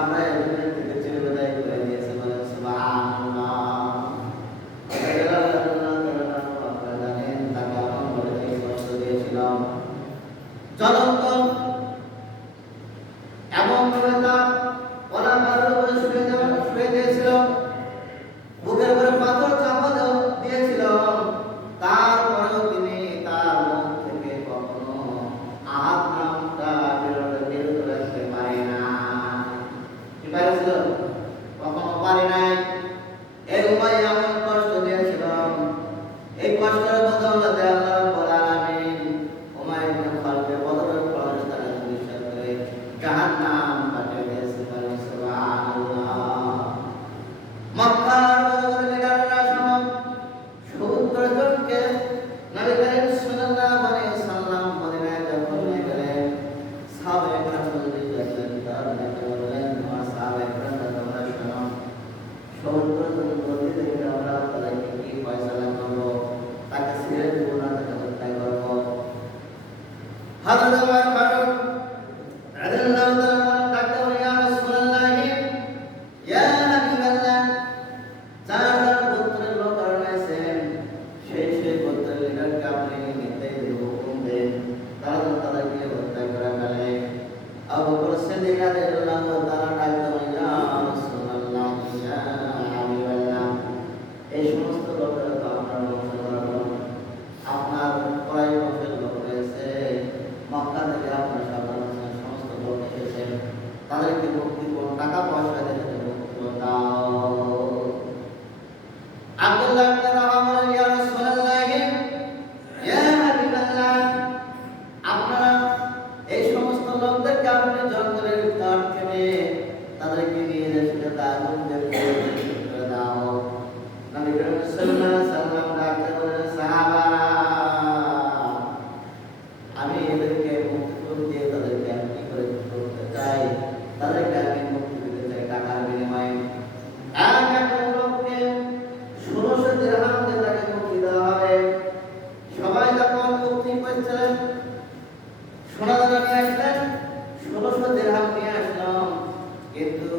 আমরা এজন্য থেকে ছেড়ে বিদায় করে দিয়েছে বলেন সুবহানাল্লাহ। আপনারা জানেন তাকে এমন বলে কষ্ট দিয়েছিলাম, জ্বলন্ত এমন ভাবে তার ওরা মাথার উপরে শুয়ে দিয়েছিল, বুকের উপরে পাথর চাপা দিয়েছিল, তারপরেও তিনি তার মুখ থেকে কখনো আহাত নামটা বিরত রাখতে পারে না। কি পারেছিল? কখনো পারে নাই। এই উমাইয়া এমন কষ্ট দিয়েছিল, এই কষ্টের বদৌলতে আল্লাহ রাব্বুল আলামিন উমাইয়া ইবনে খালদের বদরের পরে তারা নিঃশ্বাস করে জাহান্নাম কাটিয়ে দিয়েছে বলেন সুবহানাল্লাহ। মক্কার বড় লিডাররা সব 70 জনকে নবী করিম সাল্লাল্লাহু আলাইহি ওয়াসাল্লাম মদিনায় যখন নিয়ে গেলেন, সাহাবায়ে কেরাম বললেন তার নেতা বললেন আমার সাহাবায়ে কেরাম তোমরা শোনো, 70 জন বলতে দেখে আমরা তাদেরকে কি ফয়সালা করব, তাকে ছেড়ে দেব না তাকে হত্যা করব। হযরত ওমর ফারুক রাদিয়াল্লাহু তাআলা ডাকতে বলে ইয়া রাসূলুল্লাহ ইয়া হাবিবাল্লাহ, যারা গোত্রের লোক রয়েছেন সেই গোত্রের লিডারকে আপনি নির্দেশ হুকুম দেন, তারা তাদেরকে হত্যা করে ফেলে। আবু বকর সিদ্দিক রাদিয়াল্লাহু তাআলা ডাকতে বলে ইয়া রাসূলুল্লাহ ইয়া হাবিবাল্লাহ, এই সমস্ত লোকেরা তো আপনার বংশধর, আপনার কয় বংশের লোক রয়েছে, মক্কা থেকে আপনার সাধারণ সমস্ত লোক এসেছে, তাদেরকে মুক্তি করুন, টাকা পয়সা দিয়ে মুক্তি দাও। আব্দুল্লাহ ইবনে রাওয়াহা বলেন ইয়া রাসূলুল্লাহ ইয়া হাবিবাল্লাহ, আপনারা এই সমস্ত লোকদেরকে আপনি জঙ্গলের কাঠ কেটে তাদেরকে নিয়ে এসে আগুন করে দাও। নবী করিম সাল্লাল্লাহু আলাইহি ওয়াসাল্লাম ডাকতে বলেন সাহাবারা, আমি এদেরকে মুক্তি দিয়ে তাদেরকে আমি কি করে করতে চাই, তাদেরকে আমি মুক্তি দিতে চাই টাকার বিনিময়ে। এক লোককে 1600 দিরহাম দিয়ে তাকে মুক্তি দেওয়া হবে। সবাই যখন মুক্তি পেয়েছিলেন, সোনা দানা নিয়ে আসলেন, 1600 দিরহাম নিয়ে আসলাম, কিন্তু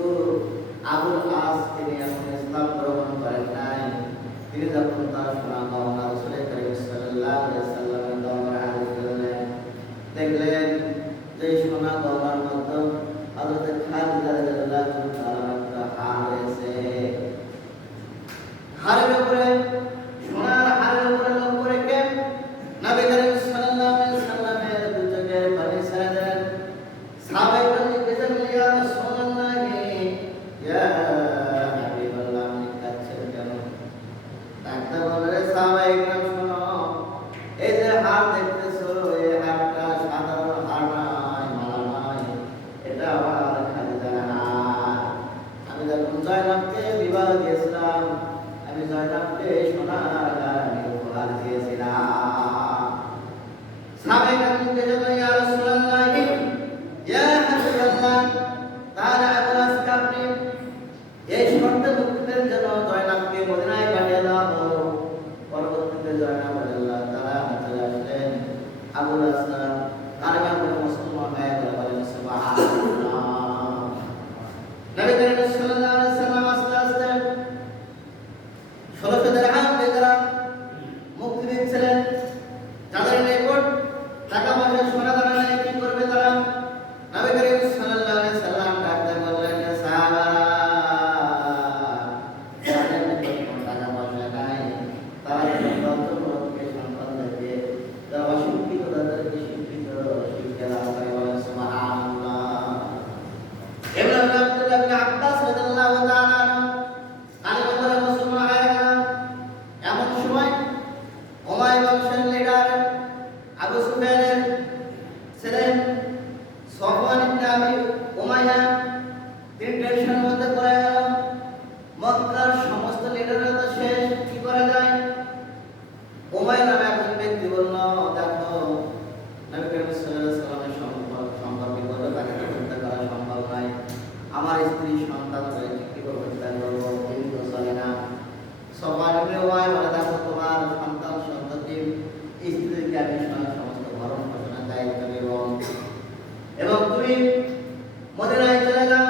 আবুল আস তিনি এখন ইসলাম গ্রহণ করেন নাই। তিনি যখন তার সোনা গহনা রাসূল করিম সাল্লাল্লাহু আলাইহি ওয়াসাল্লামের দরবারে হাজির করলেন, দেখলেন যে সোনা গহনার মধ্যে হযরত খাদিজা রাদিয়াল্লাহু তাআলার একটা হার রয়েছে। হারের উপরে সোনার হারের উপরে লক্ষ্য রেখে নবী করিম সাল্লাল্লাহু আলাইহি ওয়াসাল্লামের দুচোখের পানি ছেড়ে দেন। সাহাবায়ে কেরাম জিজ্ঞাসা করলেন ইয়া রাসূলুল্লাহ ইয়া হাবিবাল্লাহ, আপনি কাঁদছেন কেন? ডাক্তার বললেন সাহাবায়ে কেরাম শোনো, এই যে হার দেখতেছো, এই হারটা সাধারণ হার নয়, মালা নয়, এটা আমার খাদিজার হার। আমি যখন জয়নবকে বিবাহ দিয়েছিলাম, আমি জয়নবকে সোনার হার আমি উপহার দিয়েছিলাম। সাহাবায়ে কেরাম জিজ্ঞাসা করলেন ইয়া রাসূলুল্লাহ ইয়া হাবিবাল্লাহ, তাহলে আজকে আপনি এই শর্তে মুক্তির জন্য জয়নবকে মদিনায় পাঠিয়ে দেওয়া হলো। পরবর্তীতে জয়নব রাদিয়াল্লাহু তাআলা চলে আসলেন, আবুল আসলাম কালেমা পড়ে মুসলমান হয়ে গেল বলেন সুবহানাল্লাহ। নবী করিম সাল্লাল্লাহু আলাইহি ওয়াসাল্লাম আস্তে আস্তে 1600 দিরহাম দিয়ে তারা মুক্তি দিচ্ছিলেন। যাদের নিকট টাকা পয়সা সোনা দানা নেই, কি করবে তারা? নবী করিম সাল্লাল্লাহু আলাইহি ওয়াসাল্লাম ডাকতে বললেন যে সাহাবারা, যাদের নিকট টাকা পয়সা নাই, তারা সন্তানকে সন্তানদেরকে যারা অশিক্ষিত তাদেরকে শিক্ষিত শিক্ষা দান করে বলেন সুবহানাল্লাহ। ইবনে আব্দুল্লাহ ইবনে আব্বাস রাদিয়াল্লাহু তাআলা কালেমা পড়ে মুসলমান হয়ে গেলেন। এমন সময় উমাইয়া বংশের লিডার আবু সুফিয়ানের ছেলে সফওয়ান ইবনে আবি উমাইয়া তিনি টেনশনের মধ্যে পড়ে গেল। মক্কার সমস্ত লিডাররা তো শেষ, কি করা যায়? উমাইয়া নামে একজন ব্যক্তি বলল, দেখো নবী করিম সাল্লাল্লাহু আলাইহি ওয়াসাল্লামের সম্পর্কে বলে তাকে হত্যা করা সম্ভব নয়, আমার স্ত্রী সন্তান রয়েছে, কি করে হত্যা করবো? কিন্তু চলে না। সফওয়ান ইবনে উমাইয়া বলে, দেখো তোমার সন্তান সন্ততি স্ত্রীকে আমি সমস্ত ভরণ পোষণের দায়িত্ব নেব এবং তুমি মদিনায় চলে যাও,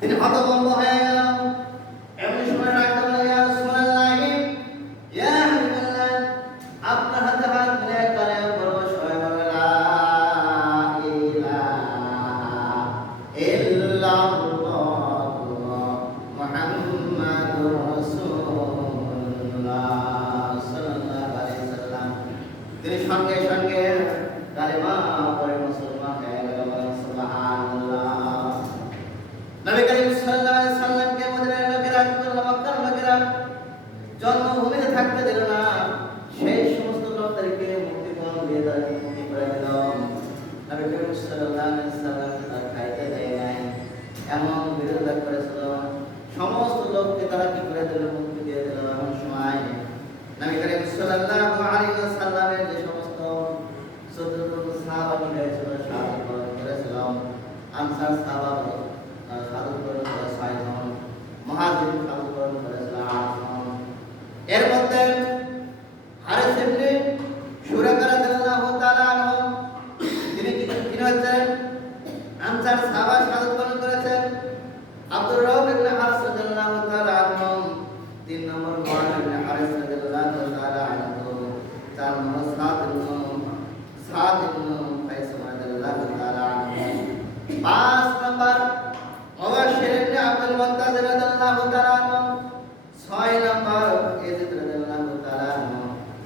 তিনি হতভম্ব হয়ে গেল। এমনি সময় ডাকতে বললেন, ইয়া রাসূলুল্লাহ, ইয়া হাবিবাল্লাহ, আপনার হাতে হাত মিলিয়ে কালেমা পড়ব, সবাই বলবে লা ইলাহা ইল্লাল্লাহু মুহাম্মাদুর রাসূলুল্লাহ সাল্লাল্লাহু আলাইহি ওয়াসাল্লাম। তিনি সঙ্গে সঙ্গে কালেমা পড়ে মুসলমান হয়ে গেল। সুবহানাল্লাহ। নবী করিম সাল্লাল্লাহু আলাইহি ওয়াসাল্লামকে মদিনার লোকেরা, মক্কার লোকেরা জন্মভূমিতে থাকতে দিল না। সেই সমস্ত লোকদেরকে মুক্তিপণ দিয়ে তাদেরকে মুক্তি করে দিল। নবী করিম সাল্লাল্লাহু আলাইহি ওয়াসাল্লাম তার খাইতে দেয় নাই, এমন বিরোধিতা করেছিল। সমস্ত লোককে তারা কি করে দিল? মুক্তি দিয়ে দিল। এমন সময় নবী করিম সাল্লাল্লাহু আলাইহি ওয়াসাল্লামের যে সমস্ত সাহাবা ছিল, শাহাদাত বরণ করেছিল। আনসার সাহাবা শাহাদাত বরণ করে 6 জন, মুহাজিরিন শাহাদাত বরণ করেছিল 8 জন। এর মধ্যে হারিস ইবনে শুরাকা রাদিয়াল্লাহু তাআলা আনহু, তিনি হচ্ছেন আনসার সাহাবা, শাহাদাত বরণ করেছেন। আব্দুর রাউফ ইবনে হারিস রাদিয়াল্লাহু তাআলা আনহু 3 নম্বর, মুআদ ইবনে হারিস রাদিয়াল্লাহু তাআলা আনহু 4 নম্বর, সাদ ইবনে কাইস রাদিয়াল্লাহু তাআলা আনহু 5 নম্বর, মুবাশশির ইবনে আব্দুল মুত্তাজির রাদিয়াল্লাহু তাআলা আনহু 6 নম্বর, ইয়াজিদ রাদিয়াল্লাহু তাআলা আনহু।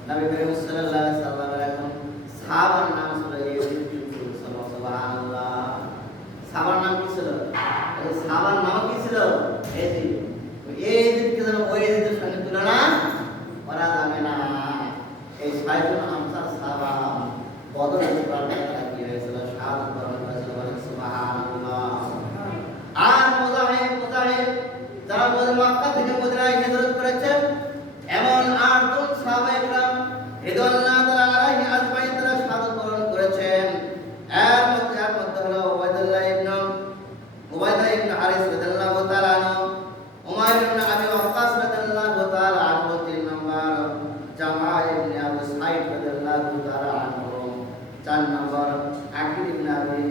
নবী করিম সাল্লাল্লাহু আলাইহি ওয়াসাল্লামের এখন সাহাবার নাম ছিল ইয়াজিদ বিন সুবহানাল্লাহ। সাহাবার নাম কি ছিল? এই সাহাবার নাম কি ছিল? ইয়াজিদ। ইয়াজিদকে যেন ওই ইয়াজিদের সঙ্গে তুলনা করা যাবে না। এই 6 জন আনসার সাহাবা বদরের প্রান্তরে তারা কি হয়েছিল? শাহাদাত বরণ করেছিল। বলেন সুবহানাল্লাহ। আর মুজাহিদ যারা মক্কা থেকে মদিনায় হিজরত করেছেন, এমন 8 জন সাহাবায়ে কেরাম রিদওয়ানুল্লাহি তাআলা আলাইহি আজমাইন তারা শাহাদাত বরণ করেছেন। এর মধ্যে হলো উবাইদুল্লাহ ইবনে হারিস রাদিয়াল্লাহু তাআলা আনহু, উমাইর ইবনে আবি ওয়াক্কাস রাদিয়াল্লাহু তাআলা আনহু 3 নম্বর, জামা ইবনে আবু সাঈদ রাদিয়াল্লাহু তাআলা আনহু 4 নম্বর, আকিল ইবনে আবি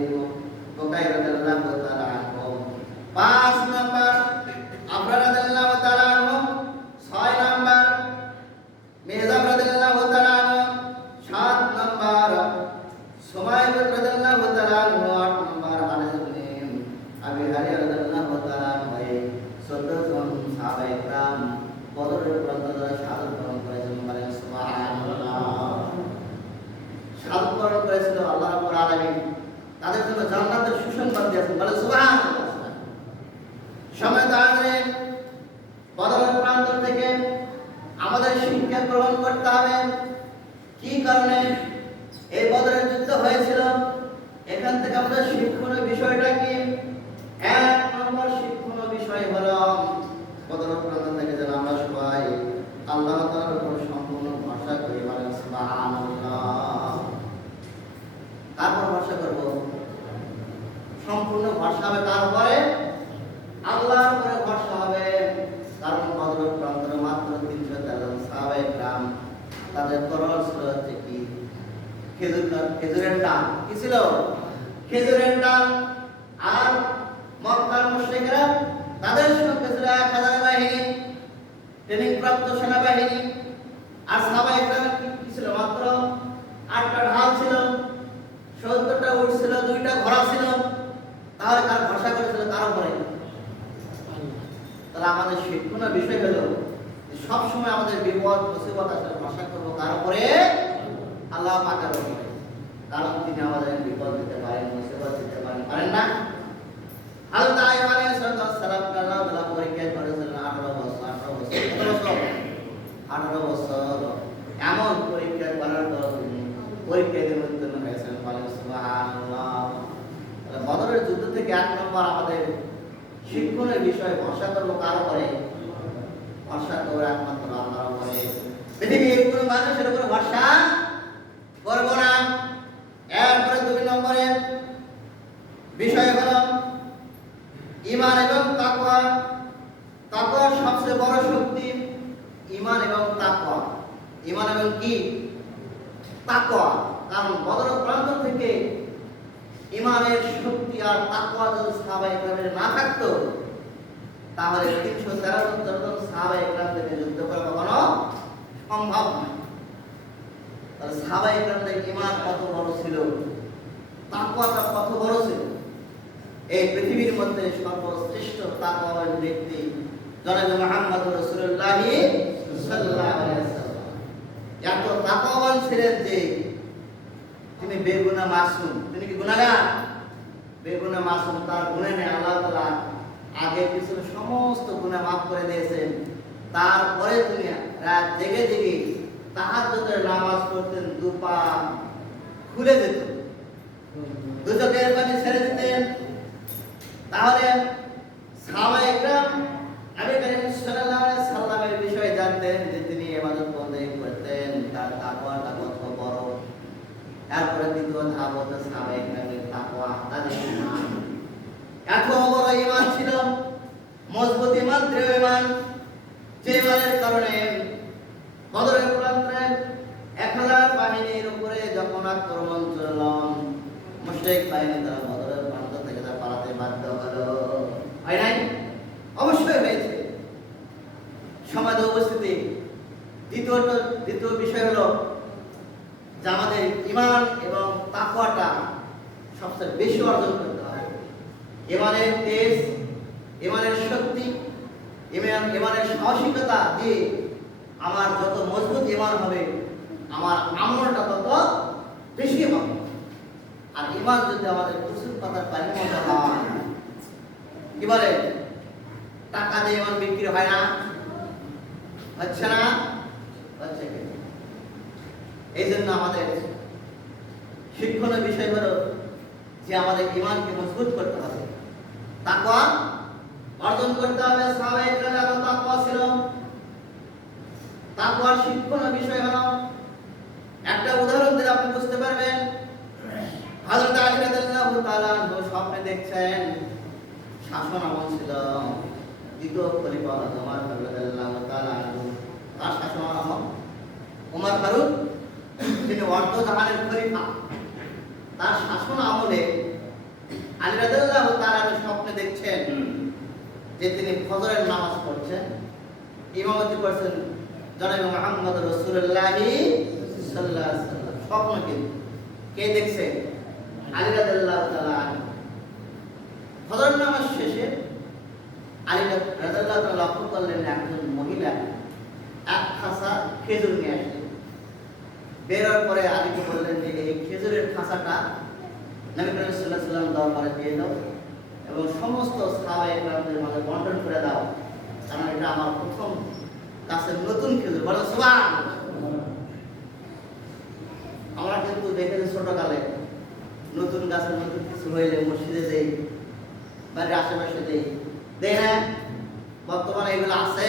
বুকাইর রাদিয়াল্লাহু তাআলা আনহু 5 নম্বর, আবরা রাদিয়াল্লাহু তাআলা আনহু 6 নম্বর, মিহজাব রাদিয়াল্লাহু তাআলা আনহু 7 নম্বর, সুমাইব রাদিয়াল্লাহু তাআলা আনহু 8 নম্বর, হারিস ইবনে আবি হারিয়া রাদিয়াল্লাহু তাআলা আনহু 14 জন সাহাবায়ে কেরাম বদরের প্রান্তরে শাহাদাত বরণ করেছেন। বলেন সুবহানাল্লাহ। শাহাদাত বরণ করেছিল আল্লাহ রাব্বুল আলামিন তাদের জন্য জান্নাতের সুসংবাদ দিয়েছেন। বলেন সুবহানাল্লাহ। সময় দাঁড়িয়ে বদরের প্রান্তর থেকে আমাদের শিক্ষা গ্রহণ করতে হবে। কি কারণে এই বদরের যুদ্ধ হয়েছিল? এখান থেকে আমাদের শিক্ষণীয় বিষয়টা কি? 1 নম্বর শিক্ষণীয় বিষয় হলো বদরের প্রান্ত থেকে যেন আমরা সবাই আল্লাহ তাআলার উপর সম্পূর্ণ ভরসা করি। বলেন সুবহানাল্লাহ। তারপর ভরসা করব, সম্পূর্ণ ভরসা হবে তার উপরে, আল্লাহর উপরে ভরসা হবে। কারণ বদরের প্রান্তরে মাত্র 313 জন সাহাবায়ে কেরাম, তাদের তরল ছিল হচ্ছে কি? খেজুরের ডাল। কি ছিল? খেজুরের ডাল। আর মক্কার মুশরিকরা তাদের সঙ্গে ছিল 1000 বাহিনী, ট্রেনিং প্রাপ্ত সেনাবাহিনী। আর সাহাবায়ে কেরাম কি ছিল? মাত্র 8টা ঢাল ছিল, 70টা উট ছিল, 2টা ঘোড়া ছিল। তাহলে কার ভরসা করেছিল? কার উপরে? তাহলে আমাদের শিক্ষণীয় বিষয় হলো সব সময় আমাদের বিপদ মুসিবত আসলে ভরসা করব কার উপরে? আল্লাহ পাকের উপরে। কারণ তিনি আমাদের বিপদ দিতে পারেন, মুসিবত দিতে পারেন না? হযরত আইয়ুব আলাইহিস সালাম আল্লাহ তাআলা পরীক্ষা করেছিলেন 18 বছর। 18 বছর এমন পরীক্ষা করার পর তিনি পরীক্ষায় উত্তীর্ণ হয়েছেন। বলেন সুবহানাল্লাহ। বদরের যুদ্ধ থেকে 1 নম্বর আমাদের শিক্ষণের বিষয় ভরসা করবো কার উপরে? ভরসা করবো একমাত্র আল্লাহর উপরে। পৃথিবীর কোনো মানুষের উপরে ভরসা করব না। এরপরে 2 নম্বরে বিষয় হলো ঈমান এবং তাকওয়া। তাকওয়ার সবচেয়ে বড় শক্তি ঈমান এবং তাকওয়া। ঈমান এবং কি? তাকওয়া। কারণ বদরের প্রান্ত থেকে ঈমানের শক্তি আর তাকওয়া যদি সাহাবায়ে কেরামের না থাকতো তাহলে 373 জন সাহাবায়ে কেরামদের যুদ্ধ করা কখনো সম্ভব নয়। তাহলে সাহাবায়ে কেরামদের ঈমান কত বড় ছিল, তাকওয়াটা কত বড় ছিল। এই পৃথিবীর মধ্যে সর্বশ্রেষ্ঠ তাকওয়াবান ব্যক্তি জনাব মুহাম্মদ রাসূলুল্লাহ সাল্লাল্লাহু আলাইহি ওয়াসাল্লাম। এত তাকওয়াবান ছিলেন যে তিনি বেগুনাহ মাসুম। তিনি কি গুনাহগার? বেগুনাহ মাসুম। তার গুনাহে আল্লাহ তাআলা আগে পিছনে সমস্ত গুনাহ মাফ করে দিয়েছেন। তারপরে তিনি রাত জেগে জেগে তাহাজ্জুদের নামাজ পড়তেন, দুপা খুলে যেত, দু চোখের পানি ছেড়ে দিতেন। তাহলে সাহাবায়ে কেরাম নবী করিম সাল্লাল্লাহু আলাইহি সাল্লামের বিষয়ে জানতেন যে তিনি ইবাদত বন্দেগী করতেন, তার তাকওয়াটা কত বড়। তারপরে দ্বিতীয় ধাপ হচ্ছে সাহাবায়ে কেরামের তাকওয়া, তাদের ঈমান। এত বড় ঈমান ছিল, মজবুত ঈমান, দৃঢ় ঈমান, যে ঈমানের কারণে বদরের প্রান্তে 1000 বাহিনীর উপরে যখন আক্রমণ চলল, মুশরিক বাহিনী তারা বদরের প্রান্ত থেকে তারা পালাতে বাধ্য হলো। হয় নাই? অবশ্যই হয়েছে। সমাজ উপস্থিতি। দ্বিতীয় বিষয় হলো যে আমাদের ঈমান এবং তাকওয়াটা সবচেয়ে বেশি অর্জন করতে হবে। ঈমানের তেজ, ঈমানের শক্তি, ঈমানের সাহসিকতা দিয়ে আমার যত মজবুত ঈমান হবে, আমার আমলটা তত বেশি হবে। আর ঈমান যদি আমাদের কুসুম পাতার পানির মতো হয়, কি বলে, টাকা দিয়ে ঈমান বিক্রি হয় না, হচ্ছে না, হচ্ছে। এই জন্য আমাদের শিক্ষণীয় বিষয় হলো যে আমাদের ঈমানকে মজবুত করতে হবে, তাকওয়া অর্জন করতে হবে। সাহাবায়ে কেরামের তাকওয়া ছিল। তাকওয়ার শিক্ষণীয় বিষয় হলো, একটা উদাহরণ দিলে আপনি বুঝতে পারবেন। হযরত আলী রাদিয়াল্লাহু তাআলা স্বপ্নে দেখছেন, শাসন আমল ছিল, দ্বিতীয় খলিফা ওমর রাদিয়াল্লাহু তাআলা, তার শাসন আমল। ওমর ফারুক যিনি অর্ধ জাহানের খলিফা, তার শাসন আমলে আলী রাদিয়াল্লাহু তাআলা স্বপ্নে দেখছেন যে তিনি ফজরের নামাজ পড়ছেন, ইমামতি করছেন জনাব মুহাম্মদ রাসূলুল্লাহ সাল্লাল্লাহু আলাইহি ওয়াসাল্লাম। স্বপ্ন কে দেখছে? আলী রাদিয়াল্লাহু তাআলা। ফজরের নামাজ শেষে আলী রাদিয়াল্লাহু তাআলা লক্ষ্য করলেন একজন মহিলা এক খাসা খেজুর নিয়ে আসলেন। বেরোর পরে আলীকে বললেন যে এই খেজুরের খাসাটা নবী করিম সাল্লাল্লাহু আলাইহি ওয়াসাল্লাম দরবারে দিয়ে দাও এবং সমস্ত সাহাবায়ে কেরামদের মাঝে বন্টন করে দাও, কারণ এটা আমার প্রথম গাছের নতুন খেজুর। বলো সুবহানাল্লাহ। আমরা কিন্তু দেখেছি ছোটকালে নতুন গাছের নতুন কিছু হইলে মসজিদে দেই, বাড়ির আশেপাশে দেই না? বর্তমানে এগুলো আছে,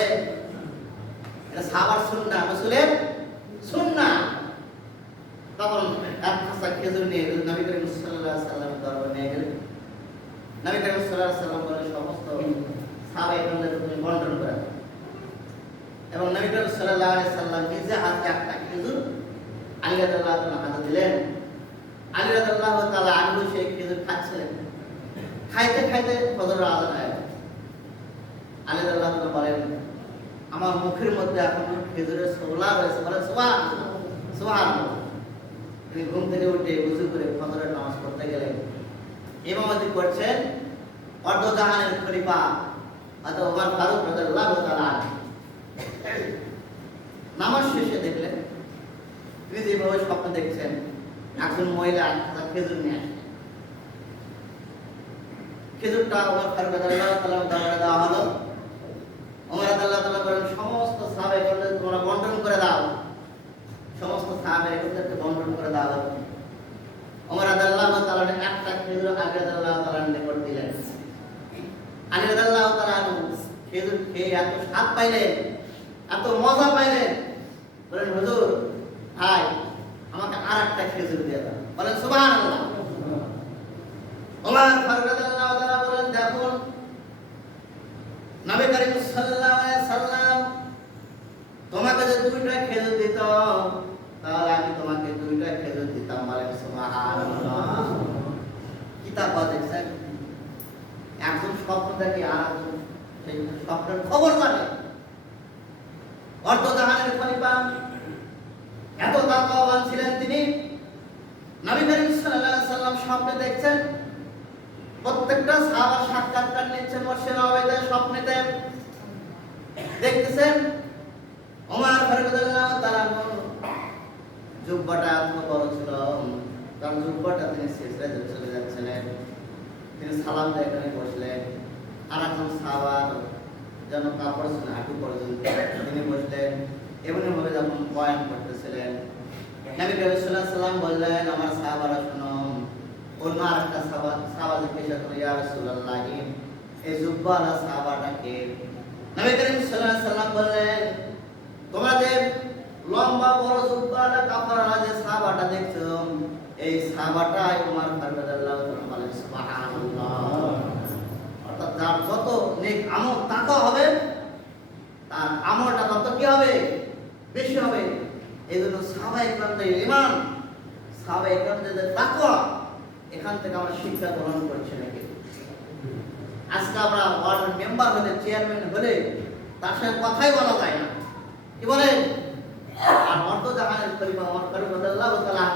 এটা সাহাবার সুন্নাহ, রাসূলের সুন্নাহ। তখন এক খাসা খেজুর নিয়ে নবী করিম সাল্লাল্লাহু আলাইহি ওয়াসাল্লামের দরবারে নিয়ে গেলেন। নবী করিম সাল্লাল্লাহু আলাইহি ওয়াসাল্লাম বলেন সমস্ত সাহাবায়ে কেরামদের তুমি বন্টন করে দাও। এবং নবী করিম সাল্লাল্লাহু আলাইহি ওয়াসাল্লাম নিজে হাতে একটা খেজুর আলী রাদিয়াল্লাহু তাআলা হাতে দিলেন। আলী রাদিয়াল্লাহু তাআলা আনহু সেই খেজুর খাচ্ছিলেন। খাইতে খাইতে ফজরের আযান হয়। আলী রাদিয়াল্লাহু তাআলা বলেন, আমার মুখের মধ্যে এখন খেজুরের ছোলা রয়েছে। বলে সুবহানাল্লাহ, সুবহানাল্লাহ। তিনি ঘুম থেকে উঠে ওযু করে ফজরের নামাজ পড়তে গেলেন। ইমামতি করছেন অর্ধ জাহানের খলিফা হযরত ওমর ফারুক রাদিয়াল্লাহু তাআলা। নামাজ শেষে দেখলেন তিনি যেভাবে স্বপ্ন দেখছেন, একজন মহিলা খেজুর নিয়ে আসলেন। খেজুরটা ওমর ফারুক রাদিয়াল্লাহু তাআলা দরবারে দেওয়া হলো। ওমর রাদিয়াল্লাহু তাআলা বলেন সমস্ত সাহাবায়ে কেরামদের তোমরা বন্টন করে দাও। সমস্ত সাহাবায়ে কেরামদের বন্টন করে দাও। ওমর রাদিয়াল্লাহু তাআলা একটা খেজুর আলী রাদিয়াল্লাহু তাআলার নিকট দিলেন। আলী রাদিয়াল্লাহু তাআলা খেজুর খেয়ে এত স্বাদ পাইলেন, এত মজা পাইলেন, বলেন হুজুর ভাই আমাকে আরেকটা খেজুর দিয়ে দাও। বলেন সুবহানাল্লাহ। ওমর ফারুক রাদিয়াল্লাহু তাআলা বলেন, দেখুন নবী করিম সাল্লাল্লাহু আলাইহি ওয়াসাল্লাম তোমাকে যে দুইটা খেজুর দিত, তাহলে আমি তোমাকে দুইটা খেজুর দিতাম। বলেন সুবহানাল্লাহ। কিতাব দেখছেন, একজন স্বপ্ন দেখে আর একজন সেই স্বপ্নের খবর জানে। অর্ধজাহানের খলিফা এত তাকওয়াবান ছিলেন তিনি। নবী করিম সাল্লাল্লাহু আলাইহি সাল্লাম স্বপ্নে দেখছেন, প্রত্যেকটা সাহাবা সাক্ষাৎকার নিচ্ছেন মসজিদে নববীতে, স্বপ্নেতে দেখতেছেন ওমর রাদিয়াল্লাহু তাআলা জুব্বাটা এত বড় ছিল, কারণ জুব্বাটা তিনি ছেড়ে চলে যাচ্ছিলেন। তিনি সালাম দিয়ে এখানে বসলেন। আর একজন সাহাবার যেন কাপড় ছিল হাঁটু পর্যন্ত, তিনি বসলেন। এমনি ভাবে যখন বয়ান করতেছিলেন, নবী করিম সাল্লাল্লাহু আলাইহি সাল্লাম বললেন, আমার সাহাবারা শোনো। অন্য আরেকটা সাহাবা জিজ্ঞাসা করে, ইয়া রাসূলুল্লাহ, এই জুব্বাওয়ালা সাহাবাটাকে? নবী করিম সাল্লাল্লাহু আলাইহি সাল্লাম বললেন, তোমাদের লম্বা বড় জুব্বাওয়ালা কাপড়ওয়ালা যে সাহাবাটা দেখছো, এই সাহাবাটাই ওমর রাদিয়াল্লাহু তাআলা বলেন সুবহানাল্লাহ। অর্থাৎ যার যত নেক আমল তাকওয়া হবে, তার আমলটা তত কি হবে? বেশি হবে। এই জন্য সাহাবায়ে কেরামদের ঈমান, সাহাবায়ে কেরামদের তাকওয়া, এখান থেকে আমরা শিক্ষা গ্রহণ করছি নাকি? আজকে আমরা ওয়ার্ড মেম্বার হলে, চেয়ারম্যান হলে তার সাথে কথাই বলা যায় না, কি বলেন? আর অর্ধজাহানের খলিফা ওমর রাদিয়াল্লাহু তাআলা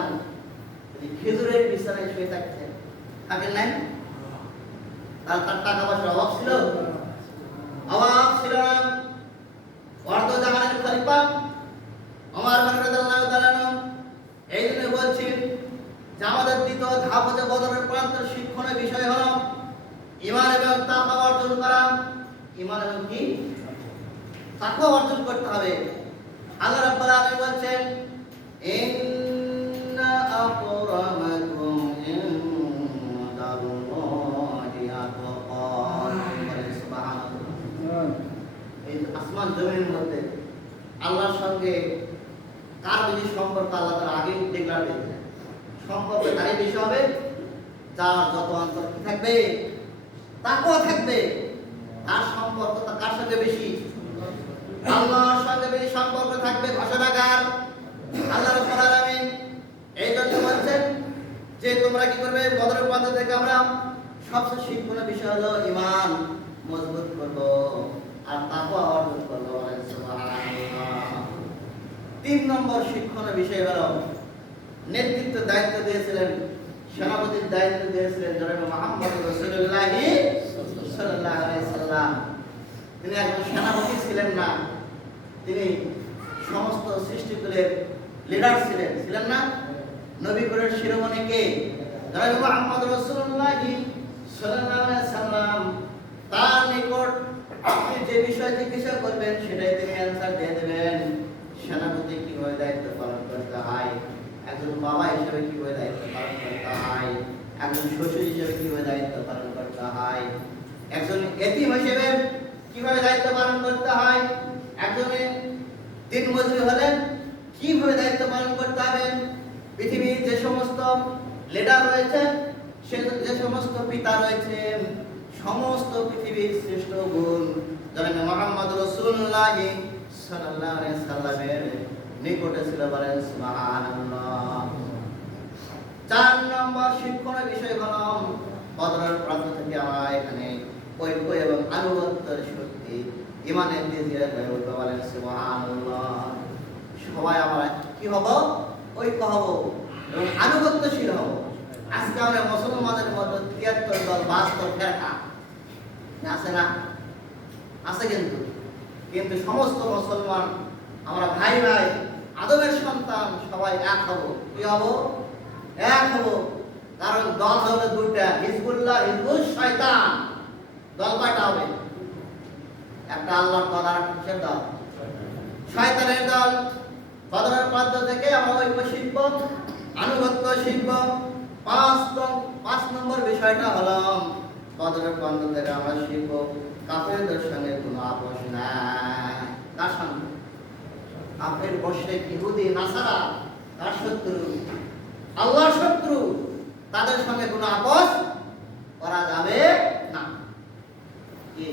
তিনি খেজুরের বিছানায় শুয়ে থাকতেন, থাকেন নাই? তার টাকা পয়সার অভাব ছিল? অভাব ছিল না। অর্ধজাহানের খলিফা ওমর রাদিয়াল্লাহু তাআলা এই জন্য বলছেন যে আমাদের দ্বিতীয় ধাপ হচ্ছে বদরের প্রান্তের শিক্ষণীয় বিষয় হলো ঈমান এবং তাকওয়া অর্জন করা। ঈমান এবং কি? তাকওয়া অর্জন করতে হবে। আল্লাহ রাব্বুল আলামিন বলছেন, ইন্না আকরামাকুম ইনদাল্লাহি আতকাকুম। সুবহানাল্লাহ। এই আসমান জমিনের মধ্যে আল্লাহর সঙ্গে কার বেশি সম্পর্ক আল্লাহ তাআলা আগে ডিক্লেয়ার করেছেন। সম্পর্ক তারই বেশি হবে যার যত অন্তর কি থাকবে? তাকওয়া থাকবে। তার সম্পর্কটা কার সঙ্গে বেশি? আল্লাহর সঙ্গে বেশি সম্পর্ক থাকবে। ঘোষণাকার আল্লাহ রাব্বুল আলামিন এই জন্য বলছেন যে তোমরা কি করবে? বদরের প্রান্ত থেকে আমরা সবচেয়ে শিক্ষণীয় বিষয় হলো ঈমান মজবুত করব আর তাকওয়া অর্জন করব। সুবহানাল্লাহ। 3 নম্বর শিক্ষণীয় বিষয় হলো নেতৃত্বের দায়িত্ব দিয়েছিলেন, সেনাপতির দায়িত্ব দিয়েছিলেন জনাব মুহাম্মদ রাসূলুল্লাহ সাল্লাল্লাহু আলাইহি সাল্লাম। তিনি একজন সেনাপতি ছিলেন না, তিনি সমস্ত সৃষ্টিকুলের লিডার ছিলেন, ছিলেন না? নবীকুলের শিরোমণি কে? জনাব মুহাম্মদ রাসূলুল্লাহ সাল্লাল্লাহু আলাইহি সাল্লাম। তার নিকট আপনি যে বিষয় জিজ্ঞাসা করবেন সেটাই তিনি অ্যানসার দিয়ে দেবেন। সেনাপতি কিভাবে দায়িত্ব পালন করতে হয়, একজন বাবা হিসেবে কিভাবে দায়িত্ব পালন করতে হয়, একজন শ্বশুর হিসেবে কিভাবে দায়িত্ব পালন করতে হয়, একজন এতিম হিসেবে কিভাবে দায়িত্ব পালন করতে হয়, একজন দিনমজুর হলে কিভাবে দায়িত্ব পালন করতে হবে। পৃথিবীর যে সমস্ত লিডার রয়েছে, যে সমস্ত পিতা রয়েছে, সমস্ত পৃথিবীর শ্রেষ্ঠ গুণ জনাব মুহাম্মদ রাসূলুল্লাহ সাল্লাল্লাহু আলাইহি সাল্লামের নিকটে ছিল। বলেন সুবহানাল্লাহ। 4 নম্বর শিক্ষণীয় বিষয় হলো বদরের প্রান্ত থেকে আমরা এখানে ঐক্য এবং আনুগত্যের শক্তি ঈমানের দিয়ে হয়ে উঠবো। বলেন সুবহানাল্লাহ। সবাই আমরা কি হব? ঐক্য হব এবং আনুগত্যশীল হব। আজকে আমরা মুসলমানদের মধ্যে 73 দল 72 ফেরকা আছে না? আছে কিন্তু সমস্ত মুসলমান আমরা ভাই ভাই আদমের সন্তান সবাই এক হব। কি হব? এক হব। কারণ দল হলো দুইটা, হিজবুল্লাহ, হিজবুল শয়তান। দল কয়টা হবে? একটা আল্লাহর দল আর কিসের দল? শয়তানের দল। বদরের প্রান্ত থেকে আমরা ঐক্য শিখব, আনুগত্য শিখব। 5 নম্বর বিষয়টা হলো বদরের প্রান্ত থেকে আমরা শিখব কাফেরদের সঙ্গে কোনো আপোষ নাই। কার সঙ্গে? কাফের মুশরিক ইহুদি নাসারা কার শত্রু? আল্লাহর শত্রু। তাদের সঙ্গে কোনো আপোষ করা যাবে না। কি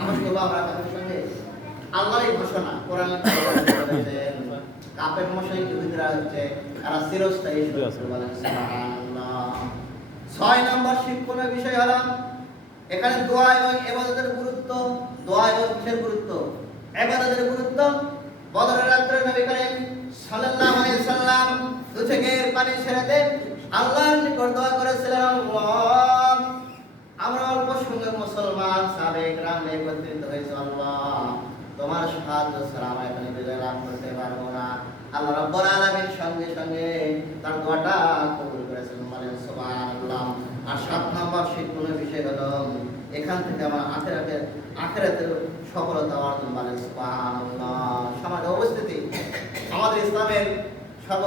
আপোষ করবো আমরা কাফের সঙ্গে? আল্লাহরই ঘোষণা, কোরআনে বলেছেন কাফের মুশরিক ইহুদিরা হচ্ছে এরা চিরস্থায়ী শত্রু। বলেন সুবহানাল্লাহ। 6 নম্বর শিক্ষণীয় বিষয় হলো এখানে দোয়া এবং ইবাদতের গুরুত্ব। দোয়া ইবাদতের গুরুত্ব। বদরের রাত্রে নবী করিম সাল্লাল্লাহু আলাইহি সাল্লাম দু চোখের পানি ছেড়ে দেন আল্লাহর নিকট দোয়া করেছিলেন, আল্লাহ আমরা অল্প সংখ্যক মুসলমান সাহাবে کرام একত্রিত হয়েছে, আল্লাহ তোমার সাহায্য ছাড়া আমরা এখানে বিজয় লাভ করতে পারবো না। আল্লাহ রাব্বুল আলামিন সঙ্গে সঙ্গে তার দোয়াটা কবুল করেছেন, বলেন সুবহানাল্লাহ। আর 7 নম্বর শিক্ষণীয় বিষয় হলো এখান থেকে আমরা আখিরাতের সফলতা অর্জন, বলেন সুবহানাল্লাহ। সমাজ অবস্থিতি আমাদের ইসলামের সর্ব